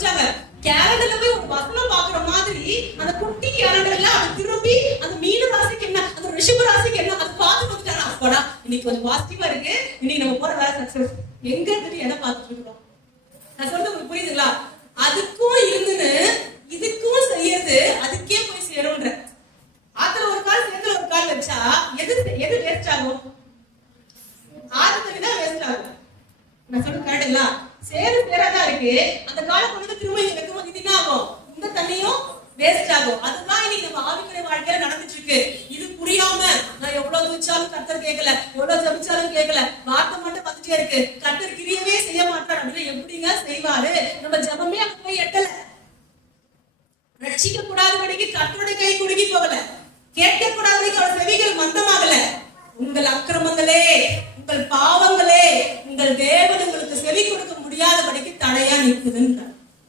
செஞ்சாங்க கேலண்டர்ல போய் ஒரு வசனம் பாக்குற மாதிரி அந்த குட்டி கேலண்டர்ல அது திரும்பி அந்த மீன ராசிக்கு என்ன அந்த ரிஷப ராசிக்கு என்ன அது பார்த்து கொடுத்தாங்க அப்படா இன்னைக்கு கொஞ்சம் பாசிட்டிவா இருக்கு. இன்னைக்கு நம்ம போற வேலை சக்சஸ் எங்க இருந்து என்ன பார்த்துட்டு இருக்கோம்? நான் சொல்றது உங்களுக்கு புரியுதுங்களா? அதுக்கும் இருந்துன்னு இதுக்கும் செய்யறது அதுக்கே போய் சேரும்ன்ற. ஆத்துல ஒரு கால் சேர்ந்து ஒரு கால் வச்சா எது எது வேஸ்ட் ஆகும்? ஆத்துல தான் வேஸ்ட் ஆகும். நான் சொல்றது கரெக்டுங்களா சேரு சேராதான் இருக்கு அந்த காலை கொண்டு வந்து திரும்ப இங்க வைக்கும் போது இது என்ன ஆகும் இந்த தண்ணியும் வேஸ்ட் ஆகும் அதுதான் இன்னைக்கு நம்ம ஆவிக்குறை வாழ்க்கையில நடந்துட்டு இருக்கு இது புரியாம நான் எவ்வளவு துவிச்சாலும் கத்தர் கேட்கல எவ்வளவு ஜபிச்சாலும் கேட்கல வார்த்தை மட்டும் வந்துட்டே இருக்கு. கத்தர் கிரியவே செய்ய மாட்டார். அப்படின்னு எப்படிங்க செய்வாரு? நம்ம ஜபமே அங்க போய் எட்டல. ரட்சிக்க கூடாதபடிக்கு கத்தோட கை குடுக்கி போகல. கேட்க கூடாதபடிக்கு அவர் செவிகள் மந்தமாகல. உங்கள் அக்கிரமங்களே உங்கள் பாவங்களே உங்கள் தேவன் உங்களுக்கு செவி கொடுக்க முடியாதபடிக்கு தடையா நிற்குதுன்றார்.